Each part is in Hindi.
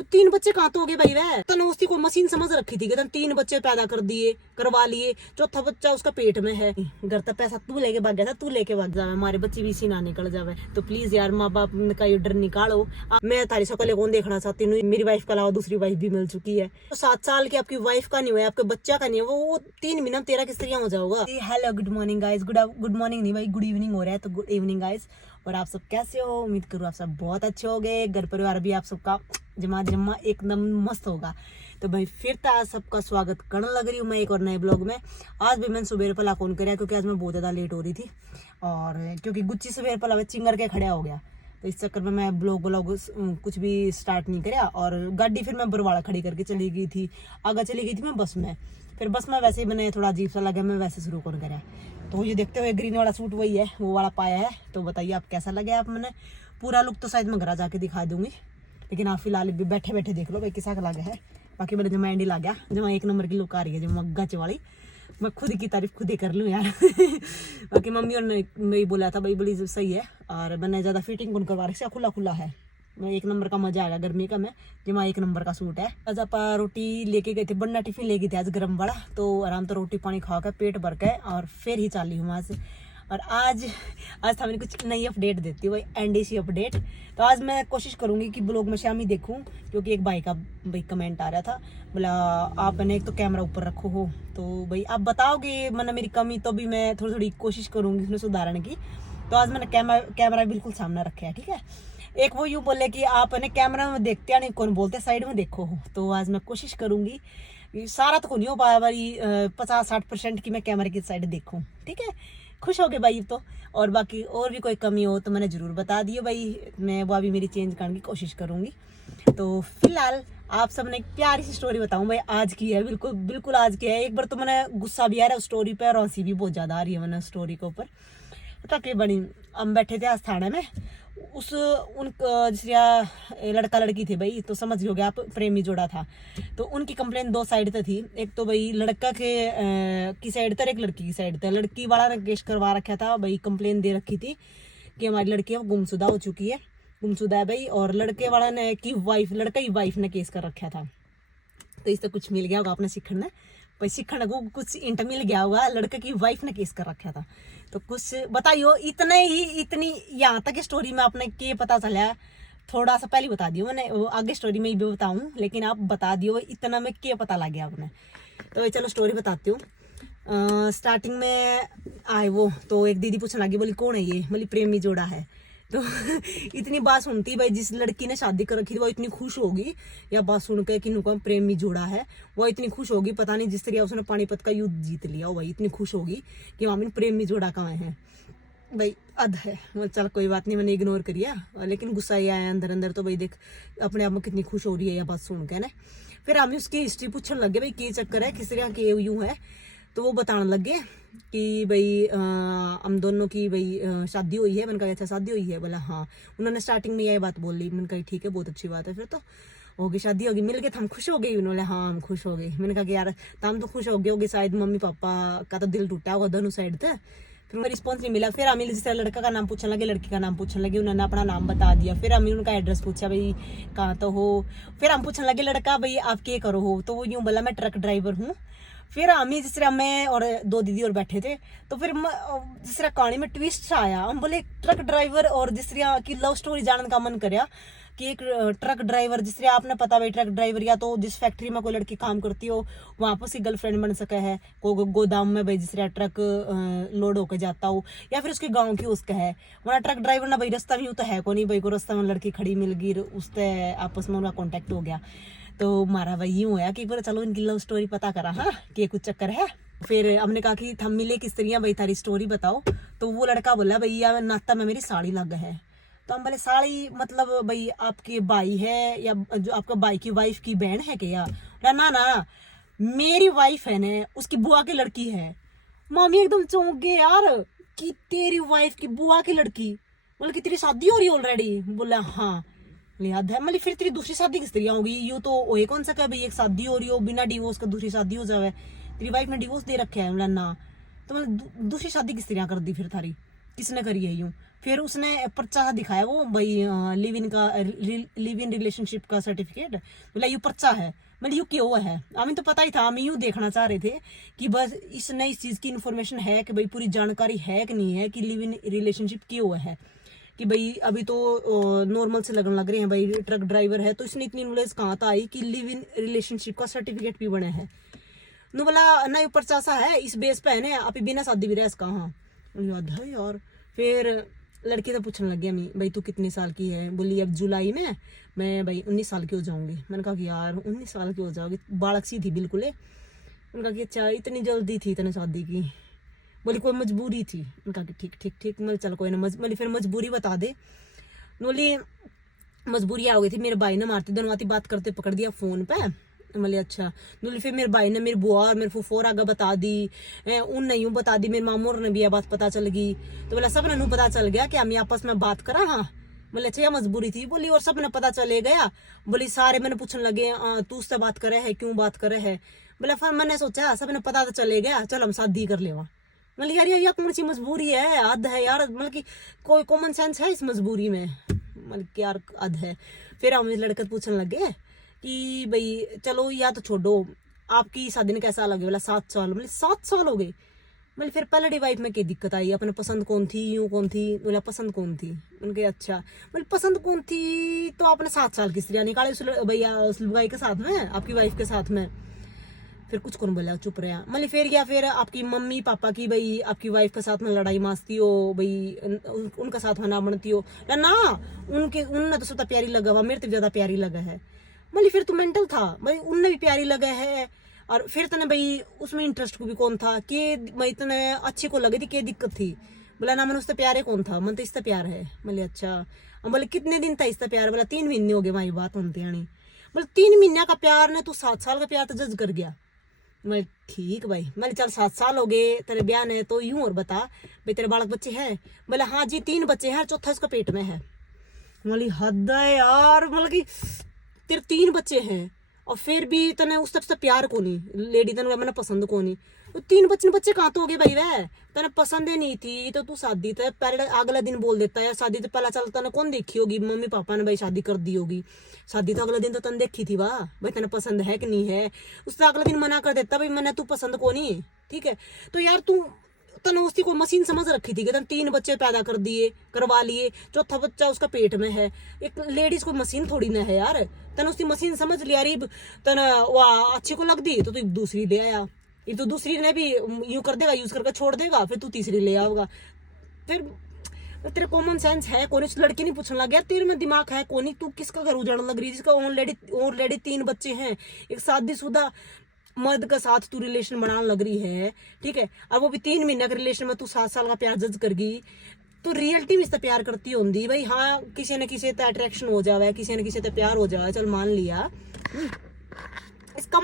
तो 3 बच्चे कहाँ तो हो गए भाई? वह तने उसकी कोई मशीन समझ रखी थी कि 3 बच्चे पैदा कर दिए, करवा लिए, चौथा बच्चा उसका पेट में है। घर तक पैसा तू लेके भाग गया था, तू लेके भाग जावे, हमारे बच्चे भी इसी ना निकल जावे। तो प्लीज यार माँ बाप का ये डर निकालो। मैं तारी शकल कौन देखना चाहती हूँ? मेरी वाइफ के अलावा दूसरी वाइफ भी मिल चुकी है। तो 7 साल की आपकी वाइफ का नहीं हुआ, आपके बच्चा का नहीं है, वो 3 महीना तेरा किस तरह हो जाओगा? Hello good morning guys. Good morning नहीं भाई, गुड इवनिंग हो रहा है, तो गुड इवनिंग गाइज। और आप सब कैसे हो? उम्मीद करूँ आप सब बहुत अच्छे हो गए, घर परिवार भी आप सबका जमा एकदम मस्त होगा। तो भाई फिर तो आज सबका स्वागत करने लग रही हूँ मैं एक और नए ब्लॉग में। आज भी मैंने सुबह पला कौन कराया क्योंकि आज मैं बहुत ज़्यादा लेट हो रही थी, और क्योंकि गुच्ची सुबह पला चिंगर के खड़ा हो गया, तो इस चक्कर में मैं ब्लॉग कुछ भी स्टार्ट नहीं कराया। और गाड़ी फिर मैं बरवाड़ा खड़ी करके चली गई थी, आगे चली गई थी मैं बस में। फिर बस में वैसे ही मैंने थोड़ा अजीब सा लगा, मैं वैसे शुरू कौन कराया। तो ये देखते हुए ग्रीन वाला सूट वही है, वो वाला पाया है। तो बताइए आप कैसा लगे? आप मैंने पूरा लुक तो शायद मैं घर जाके दिखा दूंगी, लेकिन आप फिलहाल भी बैठे बैठे देख लो भाई किसा का लगा है। बाकी मेरे जमा एंडी लग गया, जमा 1 नंबर की लुक आ रही है, जो गच वाली। मैं खुद की तारीफ खुद ही कर लूँ यार। बाकी मम्मी और ने बोला था भाई बड़ी सही है, और मैंने ज़्यादा फिटिंग कौन करवा रही, खुला खुला है। मैं 1 नंबर का मजा आएगा गर्मी का। मैं जमा 1 नंबर का सूट है। आज आप रोटी लेके गए थे, बन्ना टिफिन लेके थे आज गर्म वाला, तो आराम से रोटी पानी खा कर पेट भर के और फिर ही चाली हूँ वहाँ से। और आज था मैंने कुछ नई अपडेट देती हूँ भाई, एनडीसी अपडेट। तो आज मैं कोशिश करूंगी कि ब्लॉग में शाम ही देखूं, क्योंकि एक भाई कमेंट आ रहा था, बोला आपने एक तो कैमरा ऊपर रखो हो, तो भाई आप बताओगे मैंने मेरी कमी, तो भी मैं थोड़ी थोड़ी कोशिश करूंगी उसमें सुधारने की। तो आज मैंने कैमरा बिल्कुल सामने रखा है, ठीक है। एक वो यूँ बोले कि आपने कैमरा में देखते नहीं, कौन बोलते साइड में देखो हो। तो आज मैं कोशिश करूंगी, सारा तो नहीं हो पाया भाई, 50-60% की मैं कैमरे की साइड देखूं, ठीक है। खुश हो गए भाई तो। और बाकी और भी कोई कमी हो तो मैंने ज़रूर बता दिए भाई, मैं वो अभी मेरी चेंज करने की कोशिश करूँगी। तो फिलहाल आप सबने एक प्यारी सी स्टोरी बताऊँ भाई, आज की है, बिल्कुल बिल्कुल आज की है। एक बार तो मैंने गुस्सा भी आ रहा है उस स्टोरी पे, और हंसी भी बहुत ज़्यादा आ रही है मैंने स्टोरी के ऊपर। तकरीबन बनी हम बैठे थे आज थाने में, जैसे लड़का लड़की थे भाई, तो समझ गए आप, प्रेमी जोड़ा था। तो उनकी कंप्लेन 2 साइड पे थी। एक तो भाई लड़का के की साइड था, एक लड़की की साइड था। लड़की वाला ने केस करवा रखा था भाई, कंप्लेन दे रखी थी कि हमारी लड़की है गुमशुदा हो चुकी है, गुमशुदा है भाई। और लड़के वाला ने की वाइफ, लड़का की वाइफ ने केस कर रखा था। तो इससे कुछ मिल गया होगा आपने सीखने भाई, सीखने को कुछ इंट मिल गया होगा। लड़के की वाइफ ने केस कर रखा था, तो कुछ बताइयो। इतनी यहाँ तक स्टोरी में आपने के पता चला, थोड़ा सा पहले बता दियो मैंने, आगे स्टोरी में भी बताऊं, लेकिन आप बता दियो इतना में के पता लग गया आपने। तो भाई चलो स्टोरी बताती हूँ। स्टार्टिंग में आए वो, तो एक दीदी पूछने लगी, बोली कौन है ये? बोली प्रेमी जोड़ा है। तो इतनी बात सुनती भाई, जिस लड़की ने शादी कर रखी थी वो इतनी खुश होगी, या बात सुन के कि नुका प्रेमी जोड़ा है, वो इतनी खुश होगी, पता नहीं जिस तरह उसने पानीपत का युद्ध जीत लिया हो भाई, इतनी खुश होगी कि मामी प्रेमी जोड़ा कहाँ है भाई। अध है वो, चल कोई बात नहीं, मैंने इग्नोर करिया, लेकिन गुस्सा ही आया अंदर अंदर। तो भाई देख अपने आप में कितनी खुश हो रही है यह बात सुन के ना। फिर हम उसकी हिस्ट्री पूछने लगे भाई, क्या चक्कर है, किस तरह के यूं है। तो वो बताने लगे कि भाई हम दोनों की भाई शादी हुई है। मैंने कहा अच्छा शादी हुई है? बोला हाँ। उन्होंने स्टार्टिंग में यही बात बोल ली। मैंने कहा ठीक है, बहुत अच्छी बात है, फिर तो होगी शादी होगी, मिल गए हम खुश हो गए। उन्होंने हाँ हम खुश हो गए। मैंने कहा कि यार हम तो खुश हो गए होगे, शायद मम्मी पापा का तो दिल टूटा होगा दोनों साइड से। फिर रिस्पॉन्स नहीं मिला। फिर हमें जैसे लड़का का नाम पूछने लगे, लड़की का नाम पूछने लगे, उन्होंने अपना नाम बता दिया। फिर हमें उनका एड्रेस पूछा भाई कहाँ तो हो। फिर हम पूछने लगे लड़का भाई आप क्या करो हो? तो वो यूँ बोला मैं ट्रक ड्राइवर हूँ। फिर हम जिस तरह मैं और 2 दीदी और बैठे थे, तो फिर जिस तरह कहानी में ट्विस्ट आया, हम बोले ट्रक ड्राइवर, और जिस तरह की लव स्टोरी जानने का मन कराया कि एक ट्रक ड्राइवर, जिस तरह आपने पता भाई ट्रक ड्राइवर या तो जिस फैक्ट्री में कोई लड़की काम करती हो वहाँ पर उसकी गर्लफ्रेंड बन सके है, गोदाम में भाई जिस तरह ट्रक लोड होकर जाता हो, या फिर उसके गाँव की उसका है। वरना ट्रक ड्राइवर ना भाई रास्ता भी तो है को नहीं भाई, को रास्ता में लड़की खड़ी मिल गई, उससे आपस में उनका कॉन्टेक्ट हो गया। तो हमारा भाई यूँ होया कि एक बार चलो इनकी लव स्टोरी पता करा, हाँ कि कुछ चक्कर है। फिर हमने कहा कि हम मिले किस तरह भाई, थारी स्टोरी बताओ। तो वो लड़का बोला भैया नाता में मेरी साड़ी लग है। तो हम बोले साड़ी मतलब भाई आपके भाई है या जो आपका भाई की वाइफ की बहन है क्या? ना ना मेरी वाइफ है ना, उसकी बुआ की लड़की है। मम्मी एकदम चौंक गए यार कि तेरी वाइफ की बुआ की लड़की, बोले कि तेरी शादी हो रही ऑलरेडी? बोला हाँ। याद है मतलब फिर तेरी दूसरी शादी किस तरह होगी? यूँ तो वही कौन सा क्या भाई, एक शादी हो रही हो बिना डिवोर्स का दूसरी शादी हो जावे, तेरी वाइफ ने डिवोर्स दे रखा है? बोला ना। तो मतलब दूसरी शादी किस तरह कर दी फिर थारी, किसने करी है यूँ? फिर उसने पर्चा दिखाया वो भाई लिव इन रिलेशनशिप का सर्टिफिकेट, बोला यू पर्चा है। मतलब यू क्यों है, हमें तो पता ही था, हम यूँ देखना चाह रहे थे कि बस इसने इस चीज़ की इन्फॉर्मेशन है कि भाई पूरी जानकारी है कि नहीं है कि लिव इन रिलेशनशिप क्यों है, कि भाई अभी तो नॉर्मल से लगन लग रहे हैं, भाई ट्रक ड्राइवर है तो इसने इतनी नॉलेज कहाँ था आई कि लिव इन रिलेशनशिप का सर्टिफिकेट भी बने हैं। नु बोला ना ऊपर चासा है इस बेस पे है ना आप बिना शादी भी रह कहाँ याद है यार। फिर लड़की तो पूछने लग गया मैं भाई तू कितने साल की है, बोली अब जुलाई में मैं भाई 19 साल की हो जाऊंगी। मैंने कहा कि यार 19 साल की हो जाओगी, बालक सी थी बिल्कुल है। उन्होंने कहा कि अच्छा इतनी जल्दी थी इतने शादी की, बोली कोई मजबूरी थी। उन्होंने कहा कि ठीक ठीक ठीक, मैं चल कोई ना बोली फिर मजबूरी बता दे। बोली मजबूरी आ गई थी, मेरे भाई ने मारती दोनों बात करते पकड़ दिया फोन पे। बोले अच्छा। बोले फिर मेरे भाई ने मेरी बुआ और मेरे फूफो और आगे बता दी, उन नहीं यूँ बता दी, मेरे मामू ने भी यह बात पता चल गई। तो बोला सब ने पता चल गया कि हम आपस में बात करा। हाँ बोले अच्छा यह मजबूरी थी, बोली और सब ने पता चले गया। बोली सारे मैंने पूछने लगे तू उससे बात करे है क्यों बात करे है। बोला फिर मैंने सोचा सब ने पता तो चले गया चल हम शादी कर लेवा। मतलब यार यह कौन सी मजबूरी है, हद है यार, मतलब कि कोई कॉमन सेंस है इस मजबूरी में, मतलब कि यार हद है। फिर हम लड़के पूछने लगे कि भाई चलो या तो छोड़ो आपकी शादी ने कैसा लगे। बोला 7 साल। मतलब 7 साल हो गए। मतलब फिर पहले वाइफ में क्या दिक्कत आई, अपने पसंद कौन थी यूं कौन थी। बोला पसंद कौन थी, उनके अच्छा मतलब पसंद कौन थी तो आपने 7 साल की स्त्रियाँ निकाले उस भैया उस लुगाई के साथ में, आपकी वाइफ के साथ में। फिर कुछ कौन बोला, चुप रहा। मतलब फिर या फिर आपकी मम्मी पापा की भाई आपकी वाइफ के साथ में लड़ाई मास्ती हो भाई उनका साथ में ना बनती हो ना उनके उनने तो सबसे प्यारी लगा हुआ, मेरे तो ज्यादा प्यारी लगा है। मतलब फिर तू मेंटल था भाई, उनने भी प्यारी लगा है और फिर तने भाई उसमें इंटरेस्ट को भी कौन था कि भाई तने अच्छी को लगी थी क्या दिक्कत थी। बोला ना मैंने उससे प्यारे कौन था, मन तो इससे प्यार है। बोले अच्छा। बोले कितने दिन था इससे प्यार। बोला 3 महीने हो गए हमारी बात होती यानी। बोले 3 महीने का प्यार ने तू 7 साल का प्यार तो जज कर गया। मैं ठीक भाई, मैंने चल 7 साल हो गए तेरे ब्याह ने तो यूं और बता भाई तेरे बालक बच्चे हैं। बोले हाँ जी 3 बच्चे हैं, चौथा उसका पेट में है। बोली हद है यार, मतलब कि तेरे 3 बच्चे हैं और फिर भी तने उस सबसे प्यार को नहीं लेडी तने मैंने पसंद को नहीं। तो 3 बच्चे कहाँ तो हो गए भाई, वह तने पसंद ही नहीं थी तो तू शादी तो पहले अगला दिन बोल देता है। शादी तो पहला चल तने कौन देखी होगी, मम्मी पापा ने भाई शादी कर दी होगी। शादी तो अगले दिन तो तने देखी थी वाह भाई तने पसंद है कि नहीं है, उससे अगले दिन मना कर देता भाई मैंने तू पसंद को नहीं। ठीक है तो यार तू तने उसकी कोई मशीन समझ रखी थी कि तने 3 बच्चे पैदा कर दिए करवा लिए, चौथा बच्चा उसका पेट में है। एक लेडीज को मशीन थोड़ी ना है यार, तने उसकी मशीन समझ लिया रीब तने वाह अच्छी को लग दी तो तू दूसरी ले आया, ये तो दूसरी ने भी यूं कर देगा यूज करके छोड़ देगा, फिर तू तीसरी ले आओगा। फिर तेरे कॉमन सेंस है कौन, इस लड़की नहीं पूछने लग गया तेरे में दिमाग है कौन, तू किसका घर उजाड़ने लग रही है जिसका ऑलरेडी 3 बच्चे हैं, एक शादीशुदा मर्द का साथ तू रिलेशन बनाने लग रही है। ठीक है अब वो भी 3 महीने के रिलेशन में तू 7 साल का प्यार जज कर गई तो रियलिटी में इससे प्यार करती होंगी भाई। हाँ किसी न किसी से अट्रैक्शन हो जावे, किसी न किसी से प्यार हो जाए, चल मान लिया इसका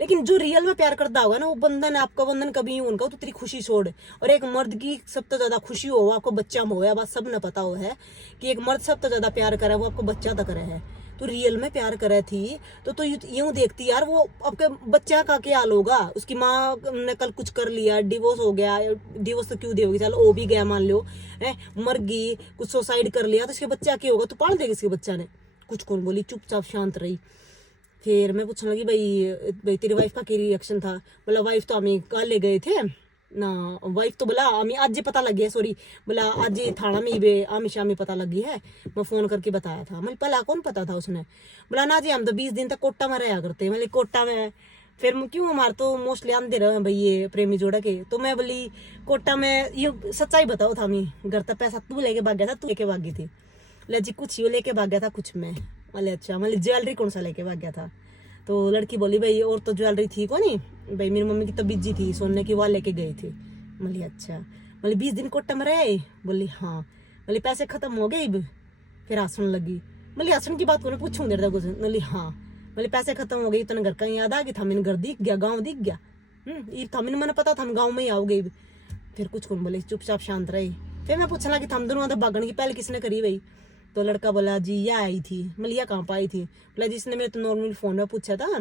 लेकिन जो रियल में प्यार करता होगा ना वो बंधन आपका बंधन कभी यूं उनका तो तेरी खुशी छोड़। और एक मर्द की सबसे ज्यादा खुशी हो आपको बच्चा में हो, बात सब ने पता हो है कि एक मर्द सबसे ज्यादा प्यार करे वो आपको बच्चा तक करे है। तो रियल में प्यार करे थी तो यूं देखती यार वो आपके बच्चा का क्या हाल होगा, उसकी माँ ने कल कुछ कर लिया डिवोर्स हो गया, डिवोर्स तो क्यों देगी चलो वो भी गया मान लो है, मर गई कुछ सुसाइड कर लिया तो उसके बच्चा क्या होगा, तो पाल देगा इसके बच्चा ने। कुछ कौन बोली, चुपचाप शांत रही। फिर मैं पूछने लगी भाई तेरी वाइफ का क्या रिएक्शन था। बोला वाइफ तो हमें कल ले गए थे ना, वाइफ तो बोला हमें आज पता लग गया, सॉरी बोला आज थाना में बे आमी शामी पता लगी है, मैं फोन करके बताया था। मैं पहला कौन पता था उसने। बोला ना जी हम तो 20 दिन तक कोटा में रहा करते। मतलब कोटा में फिर क्यों हमारे तो मोस्टली आंदे रहे भाई ये प्रेमी जोड़ा के। तो मैं बोली कोटा में ये सच्चाई बताओ था, मैं घर तक पैसा तू लेके भाग गया था, तू लेके भाग गई थी। बोला जी कुछ ये लेके भाग गया था कुछ मैं। बोले अच्छा, मतलब ज्वेलरी कौन सा लेके भाग गया था। तो लड़की बोली भाई और तो ज्वेलरी थी को नहीं भाई, मेरी मम्मी की तबीयत जी थी सोने की, वहाँ लेके गए थे। बोली अच्छा, बोली 20 दिन कोटा में रहे। बोली हाँ। बोली पैसे खत्म हो गए। फिर हंसने लगी। बोली हंसने की बात को पूछूं देर तक कुछ। बोली हाँ। बोली पैसे खत्म हो गए इतना घर का याद आ गया था, मैंने घर दिख गया गाँव दिख गया ये था, मैंने पता था हम गाँव में ही आओगे। फिर कुछ कौन बोले, चुपचाप शांत रही। फिर मैं पूछना लगी थम दोनों भागन की पहले किसने करी भाई। तो लड़का बोला जी यह आई थी। मलिया कहाँ पर आई थी। बोला जिसने मेरे तो नॉर्मल फोन में पूछा था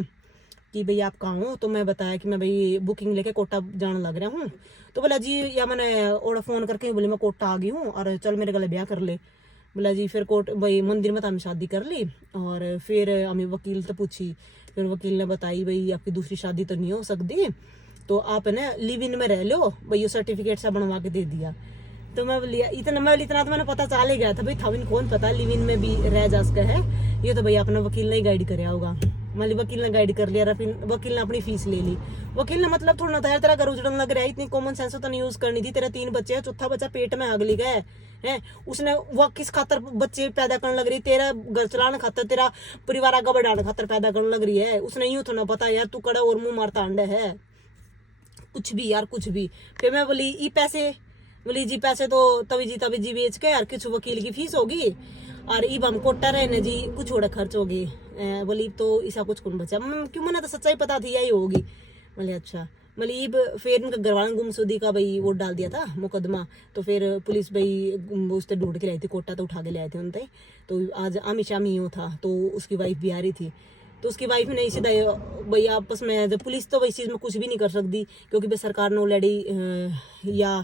कि भाई आप कहाँ हो, तो मैं बताया कि मैं भाई बुकिंग लेके कोटा जाने लग रहा हूँ। तो बोला जी, या मैंने और फ़ोन करके बोली मैं कोटा आ गई हूँ और चल मेरे गले ब्याह कर ले। बोला जी फिर कोट भाई मंदिर में तो हमें शादी कर ली, और फिर हमें वकील तो पूछी, फिर वकील ने बताई भाई आपकी दूसरी शादी तो नहीं हो सकती, तो आप है ना लिव इन में रह लो भाई, ये सर्टिफिकेट सा बनवा के दे दिया। तो मैं बोली इतना तो मैंने पता चल ही गया था भाई, था कौन पता लिव इन में भी रह जा सका है, ये तो भाई अपना वकील ने ही गाइड कराया होगा। मतलब वकील ने गाइड कर लिया, फिर वकील ने अपनी फीस ले ली। वकील ने मतलब थोड़ा था यार तेरा घर उजड़न लग रहा है, इतनी कॉमन सेंस तो नहीं यूज करनी थी, तेरे 3 बच्चे हैं, चौथा बच्चा पेट में अगली गए है, उसने वो किस खातर बच्चे पैदा करने लग रही, तेरा घर चलाने खातर, तेरा परिवार आगे बढ़ाने खातर पैदा करने लग रही है, उसने यूं थोड़ा पता यार तू कड़ा और मुंह मारता अंडे है, कुछ भी यार कुछ भी। फिर मैं बोली ई पैसे, बोली जी पैसे तो तभी जी बेच के यार कुछ वकील की फीस होगी, और इब हम कोटा रहे जी कुछ थोड़ा खर्च होगी। बोली तो ऐसा कुछ कौन बचा, क्यों मैंने तो सच्चाई पता थी यही होगी। बोले अच्छा। मतलब फिर उनका घर वाले गुमशुदगी का भाई वो डाल दिया था मुकदमा, तो फिर पुलिस भाई उससे ढूंढ के लाई थी, कोटा तो उठा के ले आए थे उनते। तो आज आमी शामी यूँ था, तो उसकी वाइफ भी आ रही थी, तो उसकी वाइफ ने सीधा भाई आपस में, जब पुलिस तो वही चीज़ में कुछ भी नहीं कर सकती, क्योंकि भाई सरकार ने ऑलरेडी या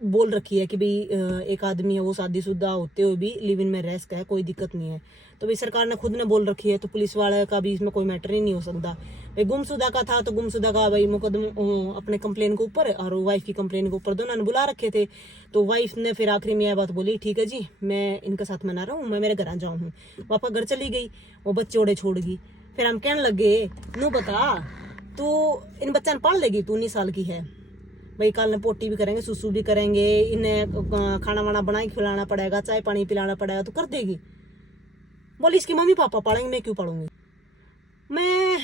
बोल रखी है कि भाई एक आदमी है वो शादीशुदा होते हुए भी लिव इन में रह सकता है, कोई दिक्कत नहीं है। तो भाई सरकार ने खुद ने बोल रखी है, तो पुलिस वाले का भी इसमें कोई मैटर ही नहीं हो सकता। भाई गुमशुदा का था तो गुमशुदा का भाई मुकदमा अपने कंप्लेन के ऊपर और वाइफ की कंप्लेन के ऊपर दोनों ने बुला रखे थे। तो वाइफ ने फिर आखिरी में यह बात बोली, ठीक है जी मैं इनके साथ मना रहा हूँ, मैं मेरे घर आ जाऊँ हूँ। वापस घर चली गई, वो बच्चे ओढ़े छोड़ गई। फिर हम कहने लगे नू बता तू इन बच्चा ने पाल लेगी, तू 19 साल की है भाई, कल ने पोटी भी करेंगे सुसु भी करेंगे, इन्हें खाना वाना बना के खिलाना पड़ेगा, चाय पानी पिलाना पड़ेगा, तो कर देगी। बोली इसकी मम्मी पापा पालेंगे, मैं क्यों पालूंगी। मैं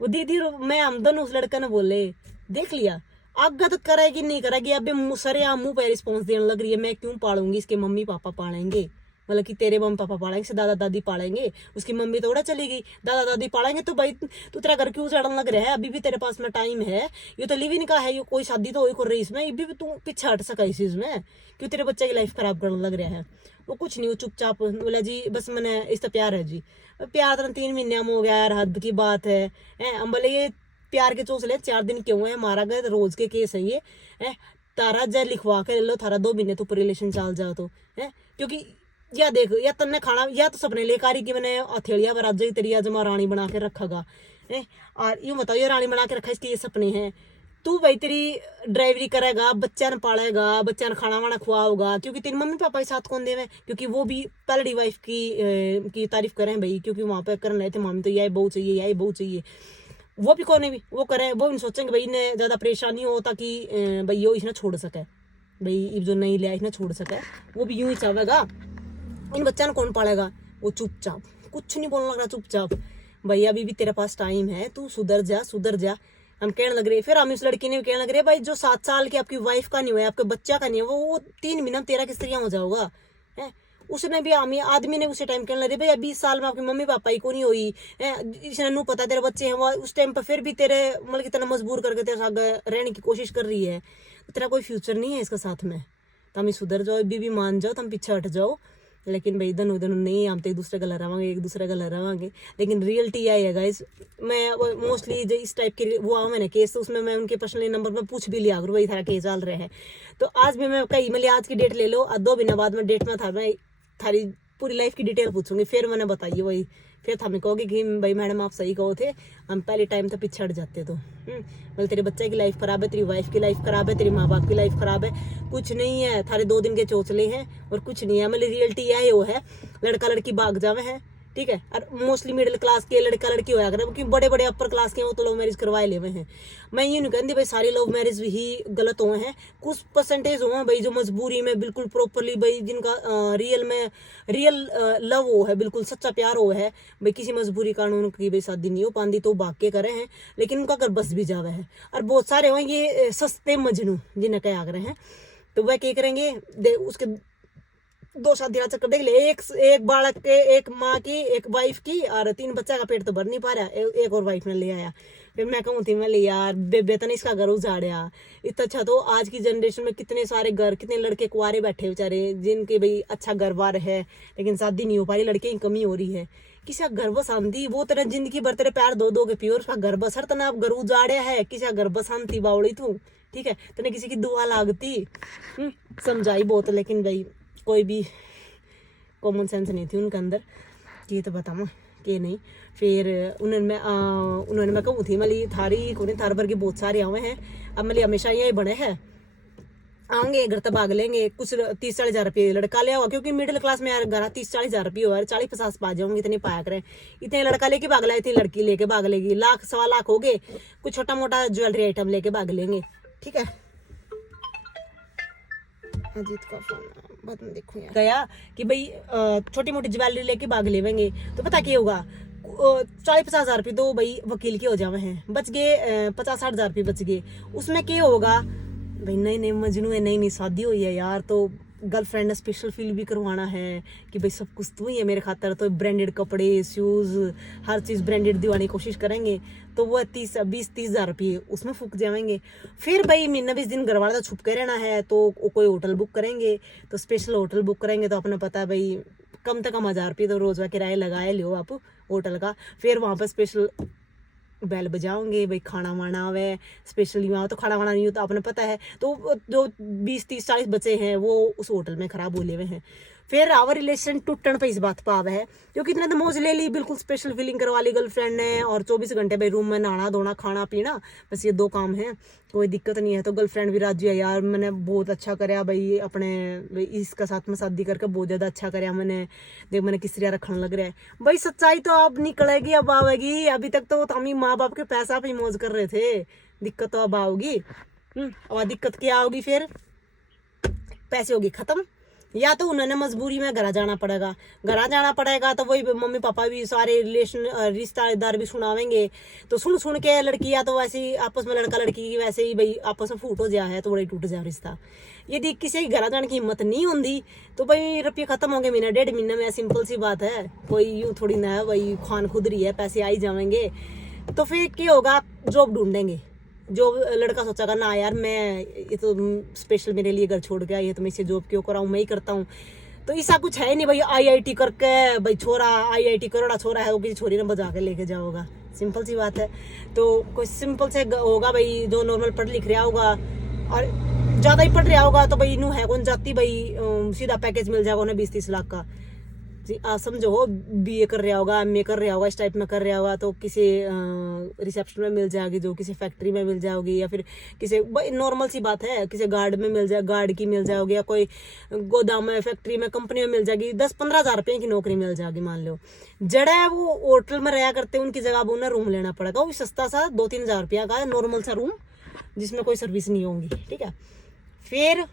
वो दीदी मैं हम दोनों उस लड़के ने बोले देख लिया आगे तो करेगी नहीं करेगी, अभी सरे आ मुंह पे रिस्पॉन्स देने लग रही है, मैं क्यों पालूंगी, इसके मम्मी पापा पालेंगे। मतलब कि तेरे मम्मी पापा पालेंगे से दादा दादी पालेंगे, उसकी मम्मी तो उड़ा चली गई, दादा दादी पालेंगे, तो भाई तू तेरा घर क्यों चढ़ने लग रहा है, अभी भी तेरे पास में टाइम है, ये तो लिविंग का है, ये कोई शादी तो हो कर रही इसमें, अभी भी तू पीछे हट सका इस चीज में, क्यों तेरे बच्चे की लाइफ खराब करने लग रहा है। वो कुछ नहीं, वो चुपचाप बोला जी बस मैंने इसका प्यार है जी, प्यार तो 3 महीने में हो गया यार, हद की बात है। हम बोले ये प्यार के चौसले 4 दिन क्यों है, मारा गया रोज के केस है ये है, तारा जय लिखवा के लो, थारा 2 महीने तो रिलेशन चल जाओ तो है, क्योंकि या देख या तन्ने खाना या तो सपने ले कारी कि मैंने हथेलिया पर आज तेरी आज मैं रानी बना के रखागा है, और यूं बताओ ये रानी बना के रखा इसके ये सपने हैं, तू भाई तेरी ड्राइवरी करेगा, बच्चा ने पालेगा, बच्चा ने खाना वाना खुआओगा, क्योंकि तेरी मम्मी पापा के साथ कौन देवे, क्योंकि वो भी पहली वाइफ की तारीफ करें भाई, क्योंकि वहां पे करने रहे थे मामी तो यही बहू चाहिए यही बहू चाहिए, वो भी कौन है भी वो करें, वो भी सोचेंगे भाई इन्हें ज्यादा परेशानी हो ताकि भाई यो इसने छोड़ सके, भाई जो नहीं लिया इसने छोड़ सके, वो भी यूं ही चाहेगा। इन बच्चा ने कौन पालेगा, वो चुपचाप कुछ नहीं बोलने लग रहा, चुपचाप भैया अभी भी तेरे पास टाइम है, तू सुधर जा सुधर जा। हम कहने लग रहे, फिर हम इस लड़की ने भी कहने लग रहे भाई जो 7 साल की आपकी वाइफ का नहीं हुआ, आपके बच्चा का नहीं है, वो 3 महीने में तेरा किस तरह हो जाओगा है। उसने भी आदमी ने उसे टाइम कहने लगे भैया 20 साल में आपकी मम्मी पापा ही को नहीं हुई है, इसने नू पता तेरे बच्चे हैं, वो उस टाइम पर फिर भी तेरे मतलब कि तेरा मजबूर करके तेरे साथ रहने की कोशिश कर रही है, तो तेरा कोई फ्यूचर नहीं है इसका साथ में, तो हम सुधर जाओ, अभी भी मान जाओ, तुम पीछे हट जाओ। लेकिन भाई इधर उधर नहीं, हम तो एक दूसरे का लड़ावांगे एक दूसरे का लड़ावांगे, लेकिन रियलिटी यही है गाइस। मैं मोस्टली जो इस टाइप के वो आवे ना केस, तो उसमें मैं उनके पर्सनली नंबर में पूछ भी लिया करूँ भाई थारा केस चल रहे हैं, तो आज भी मैं कही मतलब आज की डेट ले लो, 2 महीने बाद में डेट में था मैं थारी पूरी लाइफ की डिटेल पूछूंगी, फिर मैंने बताइए वही, फिर हमें कहोगे कि भाई मैडम आप सही कहो थे, हम पहले टाइम तो पीछे हट जाते तो मतलब तेरे बच्चे की लाइफ खराब है, तेरी वाइफ की लाइफ खराब है, तेरे माँ बाप की लाइफ खराब है, कुछ नहीं है, थारे 2 दिन के चोचले हैं और कुछ नहीं है। मतलब रियलिटी यह वो है, लड़का लड़की भाग जावे हैं ठीक है, और मोस्टली मिडिल क्लास के लड़का लड़की होया करे, क्योंकि बड़े बड़े अपर क्लास के वो तो लव मैरिज करवाए ले हुए हैं। मैं ये नहीं कहती भाई सारी लव मैरिज ही गलत हुए हैं, कुछ परसेंटेज हुए हैं भाई जो मजबूरी में बिल्कुल प्रॉपरली भाई जिनका रियल लव हो है, बिल्कुल सच्चा प्यार हो है भाई, किसी मजबूरी कारण उनकी भाई शादी नहीं हो पाती तो भाग के करे हैं, लेकिन उनका अगर बस भी जावे है। और बहुत सारे हुए ये सस्ते मजनू जिन्हें कह रहे हैं, तो वह क्या करेंगे उसके 2 शादी का चक्कर देख ले, एक बालक के, एक माँ की, एक वाइफ की, और 3 बच्चा का पेट तो भर नहीं पा रहा, एक और वाइफ ने ले आया। फिर मैं कहूँ थी मैं यार बेबे तो नहीं इसका घर उजाड़िया, इतना अच्छा तो आज की जनरेशन में कितने सारे घर, कितने लड़के कुंवारे बैठे बेचारे जिनके भाई अच्छा घर बार है लेकिन शादी नहीं हो पा रही, लड़के की कमी हो रही है, किसी का घर बसांती वो तेरा जिंदगी भर तेरे पैर धो के पियो, उसका घर बसर तना घर उजाड़े है, किसी का घर बसांती बावड़ी तू, ठीक है, तने किसी की दुआ लागती। समझाई बहुत, लेकिन भाई कोई भी कॉमन सेंस नहीं थी उनके अंदर कि तो बताऊँ कि नहीं। फिर उन्होंने मैं कहूँ थी मली थारी को थार भर के बहुत सारे आवे हैं, अब मली हमेशा यही बने हैं आएंगे घर तो भाग लेंगे, कुछ 30-40 हजार रुपये लड़का ले आओ, क्योंकि मिडिल क्लास में यार घर 30-40 हजार रुपये हो, 40-50 पा जाऊंगी, इतने पाया करें, इतने लड़का लेके भाग लाए थे, लड़की लेके भाग लेगी, 1-1.25 लाख हो गए, कुछ छोटा मोटा ज्वेलरी आइटम लेके भाग लेंगे, ठीक है। अजीत का फोन बाद में देखूं यार, गया कि भाई छोटी मोटी ज्वेलरी लेके भाग लेवेंगे, तो पता क्या होगा, 40-50 हजार रुपये तो भाई वकील के हो जावे हैं, बच गए 50-60 हजार रुपये बच गए, उसमें क्या होगा भाई, नई मजनू है, नई शादी हुई है यार, तो गर्लफ्रेंड ने स्पेशल फील भी करवाना है कि भाई सब कुछ तू ही है मेरे खातर, तो ब्रांडेड कपड़े शूज हर चीज़ ब्रांडेड दिवाने की कोशिश करेंगे, तो वो 20-30 हजार रुपये उसमें फूक जाएंगे। फिर भाई महीना 20 दिन घर वाला तो छुप के रहना है, तो कोई होटल बुक करेंगे, तो स्पेशल होटल बुक करेंगे, तो अपने पता है भाई कम से कम 1000 रुपये तो रोज का किराया लगाए लो आप होटल का। फिर वहाँ पर स्पेशल बैल बजाओगे भाई, खाना वाना आवे स्पेशली, वहाँ तो खाना वाना नहीं होता आपने पता है, तो जो 20-30-40 बच्चे हैं वो उस होटल में खराब बोले हुए हैं। फिर आवर रिलेशन टूटन पे इस बात पर आवे है, क्योंकि इतने तो मौज ले ली, बिल्कुल स्पेशल फीलिंग करवा ली गर्लफ्रेंड ने, और 24 घंटे भाई रूम में नहाना धोना खाना पीना, बस ये 2 काम है, कोई दिक्कत नहीं है। तो गर्लफ्रेंड भी राजी है यार, मैंने बहुत अच्छा कराया भाई, अपने इसका साथ में शादी करके बहुत ज़्यादा अच्छा कराया मैंने, देख मैंने किस तरह रखने लग रहा है भाई। सच्चाई तो अब निकलेगी, अब आवेगी, अभी तक तो हम ही माँ बाप के पैसा पे मौज कर रहे थे, दिक्कत तो अब आओगी। और दिक्कत क्या होगी, फिर पैसे होगी खत्म, या तो उन्होंने मजबूरी में घर जाना पड़ेगा, तो वही मम्मी पापा भी सारे रिश्तेदार भी सुनावेंगे, तो सुन के लड़की या तो वैसे ही आपस में लड़का लड़की की वैसे ही भाई आपस में फूट हो जाए है, तो बड़ी टूट जाए रिश्ता। यदि किसी के घर जाने की हिम्मत नहीं होती तो भाई रुपये खत्म होंगे महीना 1.5 महीने में, सिंपल सी बात है, कोई यूं थोड़ी ना है भाई, खान खुद रही है, पैसे आ ही जाएंगे। तो फिर क्या होगा, जॉब ढूंढेंगे, जो लड़का सोचेगा ना यार मैं ये तो स्पेशल मेरे लिए घर छोड़ गया, ये तो मैं इसे जॉब क्यों कराऊं, मैं ही करता हूँ, तो ऐसा कुछ है नहीं भाई। IIT करके भाई छोरा IIT करोड़ा छोरा है, वो किसी छोरी ने बजा के लेके जाओगा, सिंपल सी बात है। तो कोई सिंपल से होगा भाई, जो नॉर्मल पढ़ लिख रहा होगा और ज़्यादा ही पढ़ रहा होगा, तो भाई इनू है कौन जाती भाई, सीधा पैकेज मिल जाएगा उन्हें 20-30 लाख का, आप समझो, BA कर रहा होगा, MA कर रहा होगा, इस टाइप में कर रहा होगा, तो किसी रिसेप्शन में मिल जाएगी, जो किसी फैक्ट्री में मिल जाओगी, या फिर किसी नॉर्मल सी बात है किसी गार्ड में मिल जाए, गार्ड की मिल जाओगी, या कोई गोदाम में फैक्ट्री में कंपनी में मिल जाएगी, 10-15 हजार रुपये की नौकरी मिल जाएगी मान लो। जड़ा है वो होटल में रहा करते उनकी जगह अब उन्हें रूम लेना पड़ेगा, वो भी सस्ता सा 2-3 हजार रुपया का नॉर्मल सा रूम, जिसमें कोई सर्विस नहीं होगी, ठीक है। फिर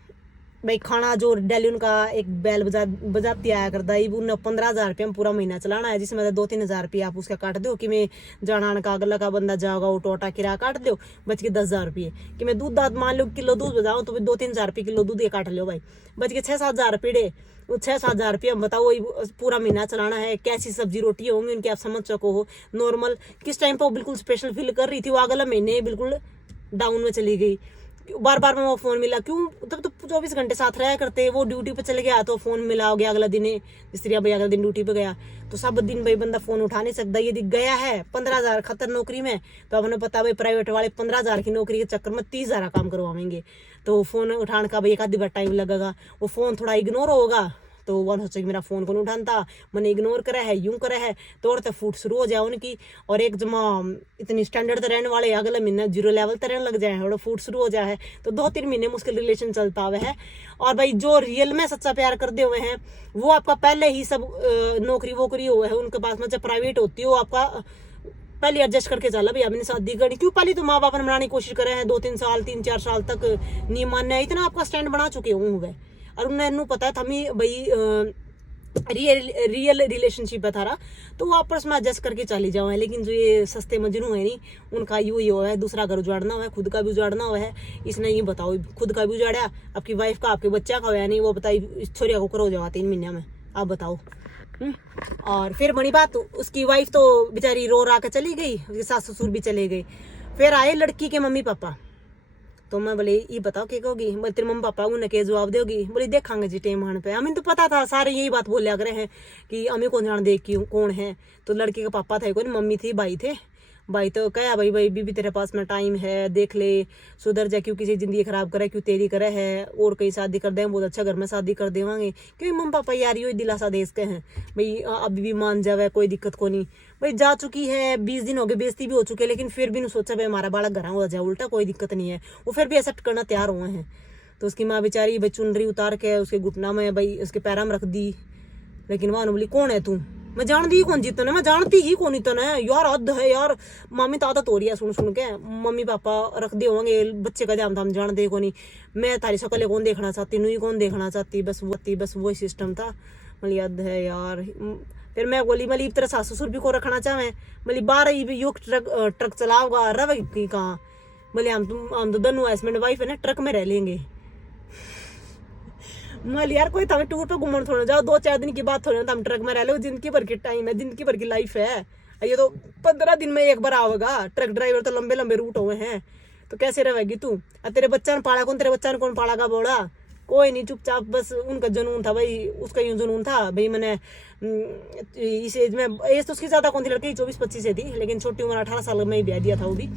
भाई खाना जो डेली उनका एक बैल बजाती आया करता है, उन्हें 15 हजार रुपये में पूरा महीना चलाना है, जिसमें 2-3 हजार रुपये आप उसका काट दो, कि मैं जाना का अगला का बंदा जाओगा वो टोटा किराया काट दो, बच के 10 हजार रुपये, कि मैं दूध दाद मान लो किलो दूध बजाऊँ तो 2-3 हजार रुपये किलो दूध ये काट लो भाई, बच के 6-7 हजार रुपये, वो 6-7 हजार रुपये हम बताओ वही पूरा महीना चलाना है। कैसी सब्जी रोटी होंगी उनकी आप समझ सको हो, नॉर्मल किस टाइम पर वो बिल्कुल स्पेशल फील कर रही थी, वो अगला महीने बिल्कुल डाउन में चली गई, बार बार में वो फोन मिला, क्यों तब तो 24 घंटे साथ रहा करते, वो ड्यूटी पे चले गया तो फोन मिला हो गया अगला दिन, जिस तरह भाई अगला दिन ड्यूटी पे गया तो सब दिन भाई बंदा फोन उठा नहीं सकता। यदि गया है 15 हजार खतर नौकरी में, तो आपने पता भाई प्राइवेट वाले 15 हजार की नौकरी के चक्कर में 30 हजार काम करवाएंगे, तो फोन उठाने का भाई एक आधी बार टाइम लगेगा, वो फोन थोड़ा इग्नोर होगा, तो वन सोचे कि मेरा फोन को नहीं उठाता, मैंने इग्नोर करा है, यूं करा है, तो और फूट शुरू हो जाए उनकी, और एक जमा इतनी स्टैंडर्ड तो रहने वाले अगले महीने 0 लेवल तो रहने लग जाए और फूट शुरू हो जाए, तो 2-3 महीने मुश्किल रिलेशन चलता हुआ है। और भाई जो रियल में सच्चा प्यार करते हुए हैं वो आपका पहले ही सब नौकरी वोकरी हुआ है उनके पास में, जब प्राइवेट होती है वो आपका पहले एडजस्ट करके चला भाई अपनी शादी करनी, क्यों पहले तो माँ बाप ने बनाने की कोशिश करे हैं, 2-3 साल 3-4 साल तक नहीं मानना है, इतना आपका स्टैंड बना चुके हूँ, और उन्हें पता है हमें भाई रियल रिलेशनशिप है थारा, तो वो आपस में एडजस्ट करके चली जाओ है। लेकिन जो ये सस्ते मजनू है नहीं, उनका यूँ ही हुआ है, दूसरा घर उजाड़ना हुआ है, खुद का भी उजाड़ना हुआ है। इसने ये बताओ खुद का भी उजाड़ा, आपकी वाइफ का आपके बच्चा का हुआ नहीं, वो बताइए छोरिया को करो जाओ 3 महीने में, आप बताओ। और फिर बड़ी बात, उसकी वाइफ तो बेचारी रो रा के चली गई, उसके सास ससुर भी चले गए, फिर आए लड़की के मम्मी पापा, तो मैं बोले ये बताओ क्या कहोगी, बोले तेरे मम्मी पापा उन्हें क्या जवाब दोगी, बोले देखांगे जी टाइम आने पे। हमें तो पता था, सारे यही बात बोलिया करे हैं कि हमें कौन जान देख क्यों कौन है। तो लड़के का पापा था कोई, मम्मी थी, भाई थे। भाई तो कहा भाई भाई बीबी तेरे पास में टाइम है, देख ले, सुधर जा, क्यों किसी जिंदगी खराब करे, क्यों तेरी करे है, और कहीं शादी कर दे, बहुत अच्छा घर में शादी कर देवांगे। क्योंकि मम्मी पापा यार यो दिलासा दे इसके हैं भाई अभी भी मान जावे, कोई दिक्कत को नहीं भाई। जा चुकी है 20 दिन हो गए, बेइज्जती भी हो चुकी है, लेकिन फिर भी सोचा भाई हमारा बालक घर हो जाए उल्टा, कोई दिक्कत नहीं है। वो फिर भी एक्सेप्ट करना तैयार हुए हैं। तो उसकी माँ बेचारी भाई चुनरी उतार के उसके घुटना में भाई उसके पैरा में रख दी। लेकिन वहां बोली कौन है तू, मैं जानती ही कौन जीतन है, मैं जानती ही कौन इतन है यार, हद है यार। मामी तो आदत हो रही है सुन सुन के, मम्मी पापा रख दे होंगे बच्चे का जाम जान दे को नहीं, मैं तारी शकल कौन देखना चाहती, नुई कौन देखना चाहती, बस वही सिस्टम था। मतलब याद है यार। फिर मैं बोली मतलब तरह सास ससुर भी को रखना चाहे, मतलब 12 युग ट्रक चलाओगा रव की कहाँ, बोले हम तो दोनों हस्बैंड वाइफ है ना, ट्रक में रह लेंगे। मल यार कोई हमें टूर पे घूमने थोड़ा जाओ, 2-4 दिन की बात थोड़ी, हम ट्रक में रह लो, जिंदगी भर की टाइम है, जिंदगी भर की लाइफ है। ये तो 15 दिन में एक बार आओगा। ट्रक ड्राइवर तो लंबे लंबे रूट हुए हैं, तो कैसे रहेगी तू। तेरे बच्चा ने पाला कौन, तेरे बच्चा ने कौन पाला का बोला, कोई नहीं, चुपचाप बस उनका जुनून था भाई, उसका यूं जुनून था भाई। मैंने इस एज में, एज तो उसकी ज्यादा कौन थी, लड़की 24-25 से थी, लेकिन छोटी उम्र 18 साल में ही ब्याह दिया था वो भी।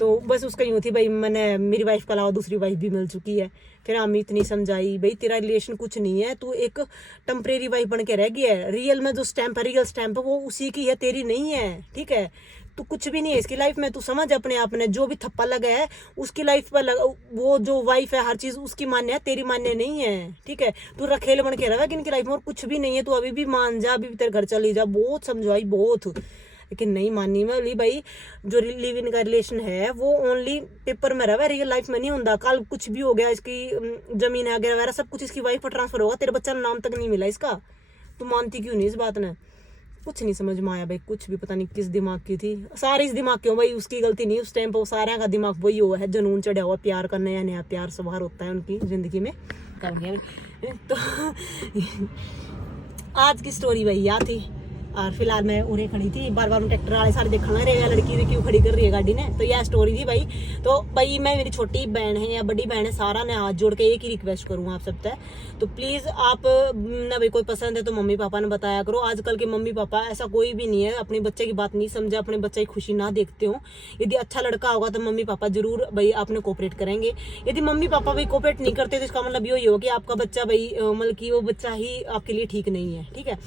तो बस उसका यूँ थी भाई, मैंने मेरी वाइफ के अलावा दूसरी वाइफ भी मिल चुकी है। फिर हम इतनी समझाई भाई तेरा रिलेशन कुछ नहीं है, तू एक टेम्परेरी वाइफ बन के रह गया है, रियल में जो स्टैंप है, रियल स्टैंप है वो उसी की है, तेरी नहीं है। ठीक है, तू कुछ भी नहीं है इसकी लाइफ में, तू समझ अपने आप ने, जो भी थप्पा लगा है उसकी लाइफ पर लगा, वो जो वाइफ है हर चीज उसकी मान्य है, तेरी मान्य नहीं है। ठीक है, तू रखेल बन के रहा है इनकी लाइफ में, और कुछ भी नहीं है। तू अभी भी मान जा, अभी भी तेरे घर चली जा, बहुत समझाई बहुत, लेकिन नहीं मानी। मैं बोली भाई जो लिव इन का रिलेशन है वो ओनली पेपर में रहा, रियल लाइफ में नहीं होता। कल कुछ भी हो गया, इसकी जमीन है वगैरह सब कुछ इसकी वाइफ पर ट्रांसफर होगा, तेरे बच्चा नाम तक नहीं मिला इसका, तू मानती क्यों नहीं इस बात ने। कुछ नहीं समझ में आया भाई, कुछ भी पता नहीं किस दिमाग की थी, सारी इस दिमाग क्यों भाई, उसकी गलती नहीं, उस टाइम पर सारा का दिमाग वही हुआ है, जुनून चढ़ा हुआ, प्यार का नया नया प्यार सवार होता है उनकी जिंदगी में। तो आज की स्टोरी भाई यह थी। और फिलहाल मैं उन्हें खड़ी थी, बार बार ट्रैक्टर वाले सारे देखना रहेगा लड़की ने क्यों खड़ी कर रही है गाड़ी ने। तो यह स्टोरी थी भाई। तो भाई मैं, मेरी छोटी बहन है या बड़ी बहन है, सारा ने हाथ जोड़ के एक ही रिक्वेस्ट करूँगा आप सबसे, तो प्लीज आप ना भाई कोई पसंद है तो मम्मी पापा ने बताया करो। आजकल के मम्मी पापा ऐसा कोई भी नहीं है अपने बच्चे की बात नहीं समझे, अपने बच्चे की खुशी ना देखते हो। यदि अच्छा लड़का होगा तो मम्मी पापा जरूर भाई आपने कोऑपरेट करेंगे। यदि मम्मी पापा भाई कोऑपरेट नहीं करते तो इसका मतलब यही हो कि आपका बच्चा भाई मतलब कि वो बच्चा ही आपके लिए ठीक नहीं है। ठीक है,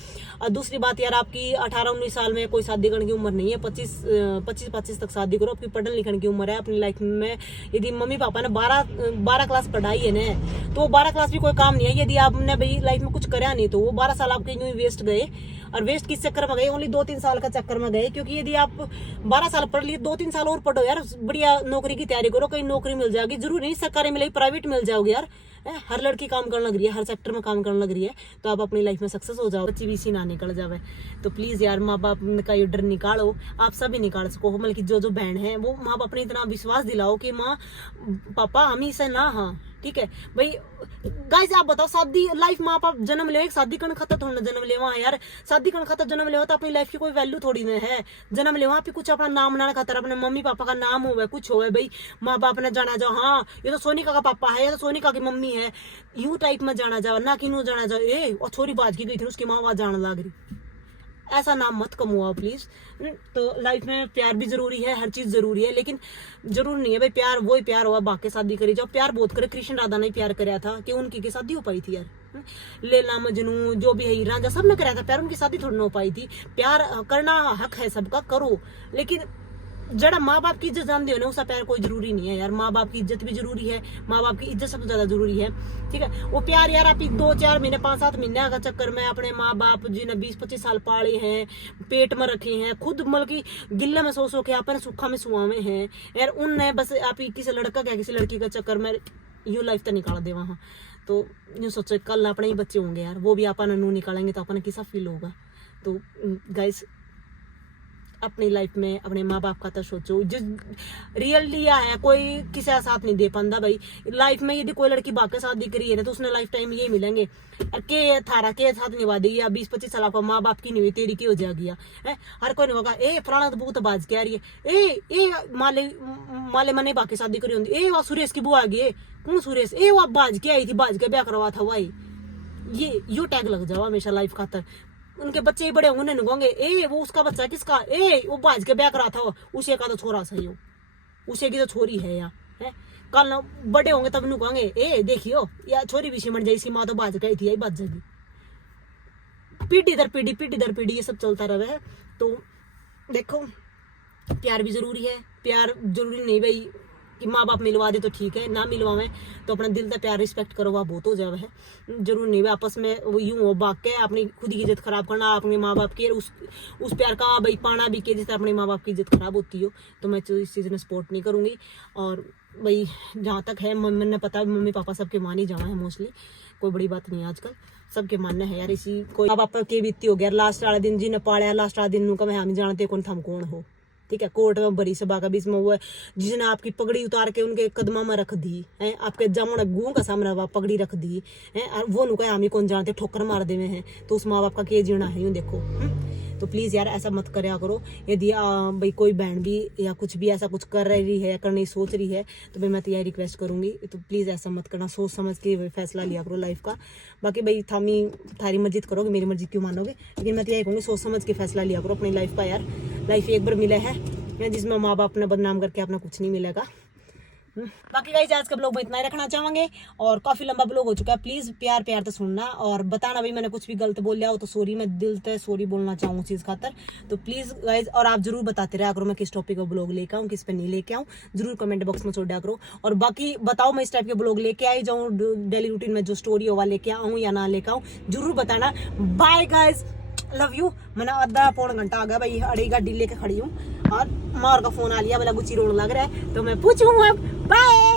और दूसरी बात यार, आपकी 18-19 साल में कोई शादी करने की उम्र नहीं है, 25 तक शादी करो, आपकी पढ़ने लिखने की उम्र है अपनी लाइफ में। यदि मम्मी पापा ने 12 क्लास पढ़ाई है ना, तो 12 क्लास भी कोई काम नहीं है। यदि आपने भाई लाइफ में कुछ करा नहीं तो वो 12 साल आपके यूं ही वेस्ट गए। और वेस्ट किस चक्कर में गए, ओनली 2-3 साल का चक्कर में गए। क्योंकि यदि आप 12 साल पढ़ लिए, 2-3 साल और पढ़ो यार, बढ़िया नौकरी की तैयारी करो, कहीं नौकरी मिल जाएगी, जरूरी नहीं सरकारी मिलेगी, प्राइवेट मिल जाओगे यार। हर लड़की काम करने लग रही है, हर सेक्टर में काम करने लग रही है, तो आप अपनी लाइफ में सक्सेस हो जाओ, बच्ची भी इसी ना निकल जावे। तो प्लीज यार माँ बाप का ये डर निकालो, आप सभी निकाल सको। मतलब कि जो बहन है वो माँ बाप ने इतना विश्वास दिलाओ कि माँ पापा हम ही से ना, हाँ ठीक है भाई। गाइस आप बताओ, शादी लाइफ माँ बाप जन्म ले, शादी करने खातर थोड़ा जन्म ले वहाँ यार, शादी करने खातर जन्म ले तो अपनी लाइफ की कोई वैल्यू थोड़ी ना है। जन्म ले वहाँ पे कुछ अपना नाम बनाने खातर, अपने मम्मी पापा का नाम होवे, कुछ होवे भाई। माँ बाप ने जाना जाओ, हाँ ये तो सोनिका का पापा है, ये तो सोनिका की मम्मी है, यूं टाइप में जाना जाओ, ना कि यूं जाना जाओ ए और छोरी बाज की गई थी उसकी माँ वहां जाने लग रही, ऐसा नाम मत कमुआओ प्लीज। तो लाइफ में प्यार भी जरूरी है, हर चीज जरूरी है, लेकिन जरूर नहीं है भाई प्यार वही प्यार हुआ बाकी शादी करी जाओ। प्यार बहुत करे, कृष्ण राधा ने प्यार कराया था कि उनकी की शादी हो पाई थी यार। लैला मजनू जो भी है राजा सब ने कराया था प्यार, उनकी शादी थोड़ी ना हो पाई थी। प्यार करना हक है सबका, करो, लेकिन जरा माँ बाप की इज्जत जानते हो ना, उसका प्यार कोई जरूरी नहीं है यार। माँ बाप की इज्जत भी जरूरी है, माँ बाप की इज्जत सबसे ज्यादा जरूरी है। ठीक है, वो प्यार यार आप 2-4 महीने 5-7 महीने का चक्कर में अपने माँ बाप जिन्हें 20-25 साल पाले हैं, पेट में रखे हैं, खुद मतलब की गिल्ला में सो के अपने सुखा में सुहावे हैं यार, उनने बस आप किसी लड़का क्या किसी लड़की का चक्कर में यूं लाइफ तो निकाल दे वहाँ। तो यूं सोचो कल अपने ही बच्चे होंगे यार, वो भी अपन नू निकालेंगे तो अपने कैसा फील होगा। तो गाइस अपनी लाइफ में अपने माँ बाप का तो सोचो। जो रियल लिया है कोई किसी का साथ नहीं दे पाता भाई लाइफ में। यदि कोई लड़की बाप के साथ दिख रही है ना तो उसने लाइफ टाइम ये मिलेंगे के थारा के साथ निभा दी या 20-25 साल का माँ बाप की नहीं हुई तेरी की हो जाएगी है। हर कोई नहीं होगा ए फलाना तो बहुत बाज के आ रही है ए माले मने बाकी शादी करी होंगी ए वह सुरेश की बुआ आ गई कौन सुरेश ए वह बाज के आई थी बाज के ब्याह करवा था भाई। ये यो टैग लग जाओ हमेशा लाइफ खातर। उनके बच्चे ही बड़े होंगे ना कहोगे ए वो उसका बच्चा किसका ए वो बाज के ब्याह करा था उसे का तो छोरा सही हो उसे की तो छोरी है या है। कल बड़े होंगे तब नु कहोगे ए देखियो या छोरी भी सिमट जाई सी माँ तो बाज गई थी यही बाज जाएगी। पीढ़ी दर पीढ़ी ये सब चलता रहा है। तो देखो प्यार भी जरूरी है। प्यार जरूरी नहीं भाई कि माँ बाप मिलवा दे तो ठीक है ना मिलवावे तो अपना दिल का प्यार रिस्पेक्ट करो वह बहुत हो जाए है। जरूर नहीं भाई आपस में वो यूं हो भाग के अपनी खुद की इज्जत खराब करना अपने माँ बाप की उस प्यार का भाई पाना भी के जैसे अपने माँ बाप की इज्जत खराब होती हो तो मैं तो इस चीज़ में सपोर्ट नहीं करूँगी। और भाई जहाँ तक है मैंने पता मम्मी पापा सबके मान ही जावा है मोस्टली कोई बड़ी बात नहीं है आजकल सबके मानना है यार। इसी कोई माँ बाप के बीती हो गया लास्ट वाला दिन जिन्हें पाड़ा लास्ट वाला दिन नुका मैं हम जानते कौन थम कौन हो ठीक है। कोर्ट में बड़ी सभा का बीच में हुआ जिसने आपकी पगड़ी उतार के उनके कदमा में रख दी है आपके जामुन गुओं का सामने पगड़ी रख दी है वो नुका हम ही कौन जानते ठोकर मार दे में है तो उस माँ बाप का के जीना है यूँ देखो। तो प्लीज़ यार ऐसा मत करया करो। यदि भाई कोई बहन भी या कुछ भी ऐसा कुछ कर रही है या करने की सोच रही है तो भाई मैं तो यही रिक्वेस्ट करूँगी तो प्लीज़ ऐसा मत करना सोच समझ के फैसला लिया करो लाइफ का। बाकी भाई थारी मर्जी करोगे मेरी मर्जी क्यों मानोगे लेकिन मैं तो यही कहूँगी सोच समझ के फैसला लिया करो अपनी लाइफ का यार। लाइफ एक बार मिला है जिसमें माँ बाप ने बदनाम करके अपना कुछ नहीं मिलेगा। बाकी गाइस आज का ब्लॉग में इतना ही रखना चाहेंगे और काफी लंबा ब्लॉग हो चुका है। प्लीज प्यार तो सुनना और बताना भी मैंने कुछ भी गलत बोल लिया हो तो सॉरी मैं दिल से सॉरी बोलना चाहूँ चीज खातर। तो प्लीज गाइस और आप जरूर बताते रहा करो मैं किस टॉपिक का ब्लॉग लेके आऊँ किस पे नहीं लेके आऊँ जरूर कमेंट बॉक्स में छोड़ दिया करो। और बाकी बताओ मैं इस टाइप के ब्लॉग लेके आई जाऊँ डेली रूटीन में जो स्टोरी होगा लेके आऊँ या ना लेके आऊँ जरूर बताना। Bye guys love you. मैंने आधा पौन घंटा आ गया भाई अड़ी गाड़ी लेके खड़ी हूँ और मार का फोन आ लिया बोला गुच्ची रोने लग रहा है तो मैं पूछूँ अब बाय।